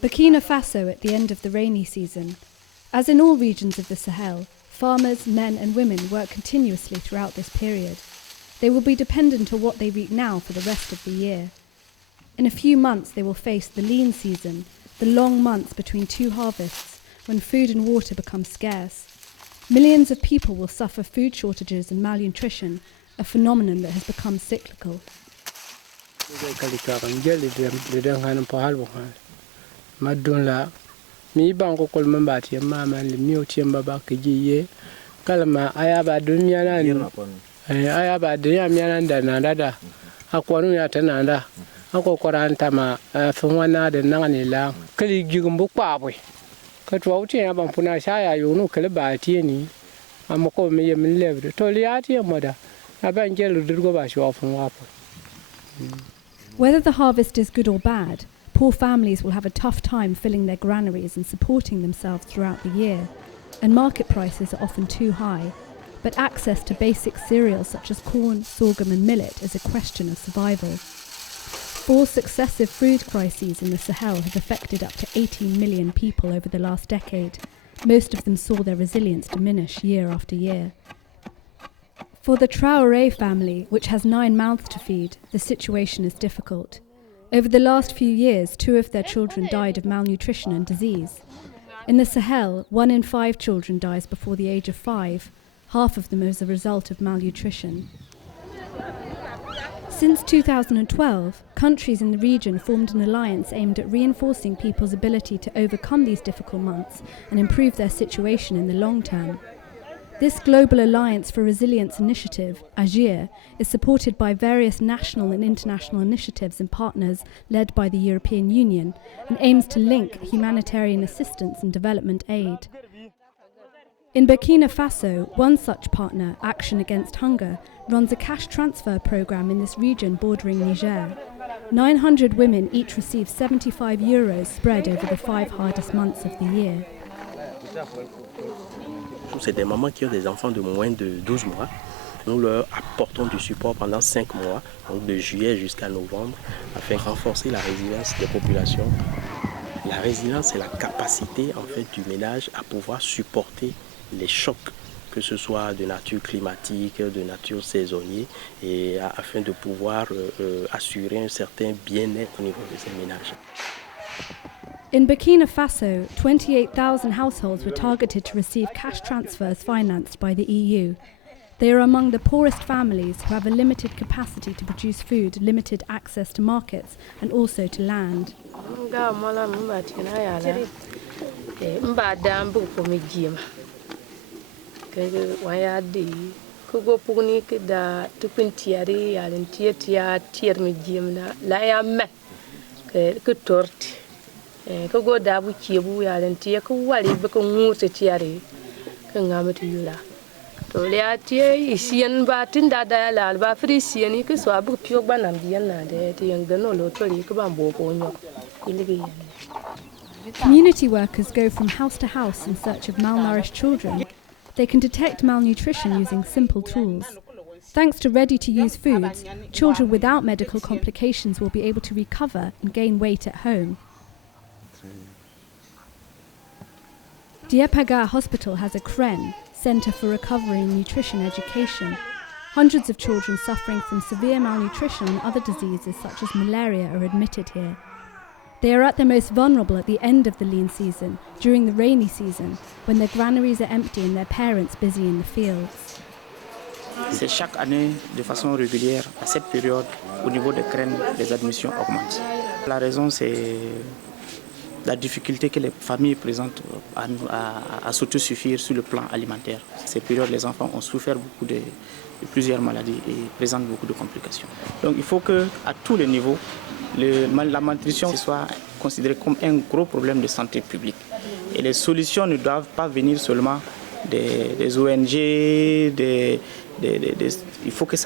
Burkina Faso at the end of the rainy season. As in all regions of the Sahel, farmers, men and women work continuously throughout this period. They will be dependent on what they reap now for the rest of the year. In a few months they will face the lean season, the long months between two harvests, when food and water become scarce. Millions of people will suffer food shortages and malnutrition, a phenomenon that has become cyclical. Whether the harvest is good or bad, poor families will have a tough time filling their granaries and supporting themselves throughout the year, and market prices are often too high. But access to basic cereals such as corn, sorghum and millet is a question of survival. 4 successive food crises in the Sahel have affected up to 18 million people over the last decade. Most of them saw their resilience diminish year after year. For the Traoré family, which has 9 mouths to feed, the situation is difficult. Over the last few years, 2 of their children died of malnutrition and disease. In the Sahel, 1 in 5 children dies before the age of 5, half of them as a result of malnutrition. Since 2012, countries in the region formed an alliance aimed at reinforcing people's ability to overcome these difficult months and improve their situation in the long term. This Global Alliance for Resilience initiative, AGIR, is supported by various national and international initiatives and partners led by the European Union and aims to link humanitarian assistance and development aid. In Burkina Faso, one such partner, Action Against Hunger, runs a cash transfer program in this region bordering Niger. 900 women each receive €75 spread over the 5 hardest months of the year. C'est des mamans qui ont des enfants de moins de 12 mois. Nous leur apportons du support pendant 5 mois, donc de juillet jusqu'à novembre, afin de renforcer la résilience des populations. La résilience, c'est la capacité en fait, du ménage à pouvoir supporter les chocs, que ce soit de nature climatique, de nature saisonnière, et afin de pouvoir assurer un certain bien-être au niveau de ces ménages. In Burkina Faso, 28,000 households were targeted to receive cash transfers financed by the EU. They are among the poorest families who have a limited capacity to produce food, limited access to markets, and also to land. Ko da bu bu ya len tie ko wali be ko ngute tiare ko ngamati yula to le atie isien ba tinda da la ba frisieni ko so abu pio banam bien na de ti ngano lo to ri ko bambo ko nyo iligi. Community workers go from house to house in search of malnourished children. They can detect malnutrition using simple tools. Thanks to ready-to-use foods, children without medical complications will be able to recover and gain weight at home. Diepaga Hospital has a CREN, Centre for Recovery and Nutrition Education. Hundreds of children suffering from severe malnutrition and other diseases such as malaria are admitted here. They are at their most vulnerable at the end of the lean season, during the rainy season, when their granaries are empty and their parents busy in the fields. C'est chaque année, de façon régulière, à cette période, au niveau des CREN, les admissions augmentent. La raison, c'est la difficulté que les familles présentent à s'autosuffire sur le plan alimentaire. Cette période, les enfants ont souffert beaucoup de plusieurs maladies et présentent beaucoup de complications. Donc il faut qu'à tous les niveaux, la malnutrition soit considérée comme un gros problème de santé publique. Et les solutions ne doivent pas venir seulement des ONG, il faut que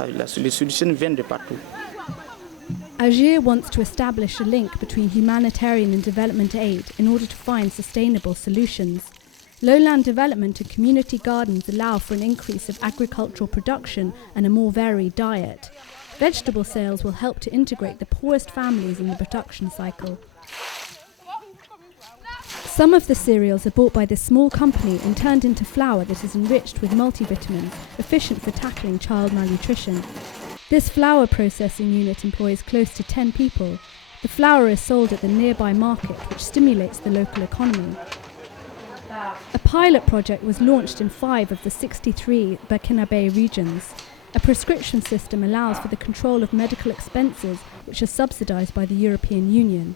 les solutions viennent de partout. AGIR wants to establish a link between humanitarian and development aid in order to find sustainable solutions. Lowland development and community gardens allow for an increase of agricultural production and a more varied diet. Vegetable sales will help to integrate the poorest families in the production cycle. Some of the cereals are bought by this small company and turned into flour that is enriched with multivitamins, efficient for tackling child malnutrition. This flour processing unit employs close to 10 people. The flour is sold at the nearby market, which stimulates the local economy. A pilot project was launched in 5 of the 63 Burkinabe regions. A prescription system allows for the control of medical expenses, which are subsidised by the European Union.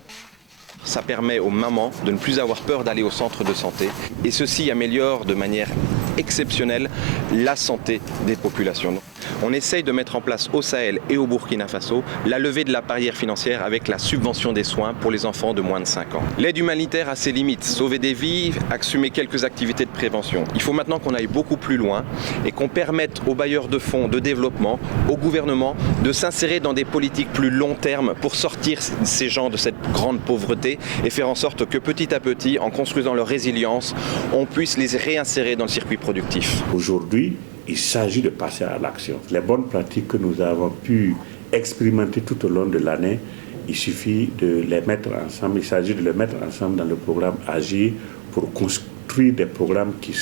Ça permet aux mamans de ne plus avoir peur d'aller au centre de santé et ceci améliore de manière exceptionnelle la santé des populations. On essaye de mettre en place au Sahel et au Burkina Faso la levée de la barrière financière avec la subvention des soins pour les enfants de moins de 5 ans. L'aide humanitaire a ses limites, sauver des vies, assumer quelques activités de prévention. Il faut maintenant qu'on aille beaucoup plus loin et qu'on permette aux bailleurs de fonds de développement, au gouvernement, de s'insérer dans des politiques plus long terme pour sortir ces gens de cette grande pauvreté et faire en sorte que petit à petit, en construisant leur résilience, on puisse les réinsérer dans le circuit productif. Aujourd'hui, il s'agit de passer à l'action. Les bonnes pratiques que nous avons pu expérimenter tout au long de l'année, il suffit de les mettre ensemble. Il s'agit de les mettre ensemble dans le programme Agir pour construire des programmes qui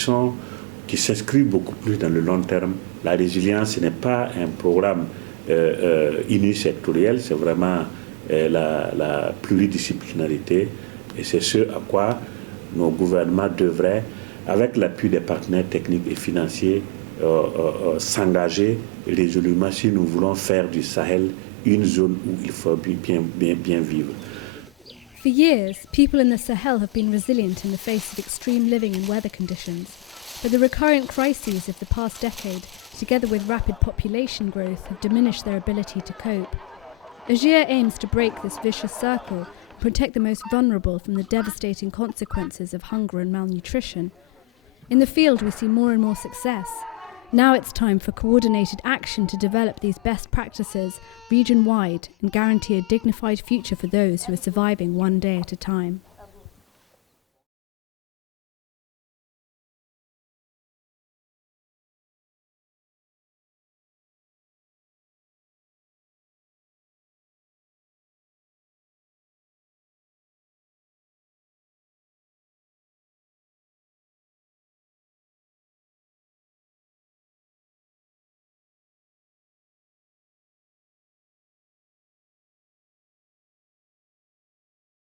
s'inscrivent beaucoup plus dans le long terme. La résilience, ce n'est pas un programme unisectoriel, c'est vraiment la pluridisciplinarité. Et c'est ce à quoi nos gouvernements devraient, avec l'appui des partenaires techniques et financiers, s'engager résolument si nous voulons faire du Sahel une zone où il faut bien vivre. For years, people in the Sahel have been resilient in the face of extreme living and weather conditions, but the recurrent crises of the past decade, together with rapid population growth, have diminished their ability to cope. Agir aims to break this vicious circle and protect the most vulnerable from the devastating consequences of hunger and malnutrition. In the field, we see more and more success. Now it's time for coordinated action to develop these best practices region-wide and guarantee a dignified future for those who are surviving one day at a time.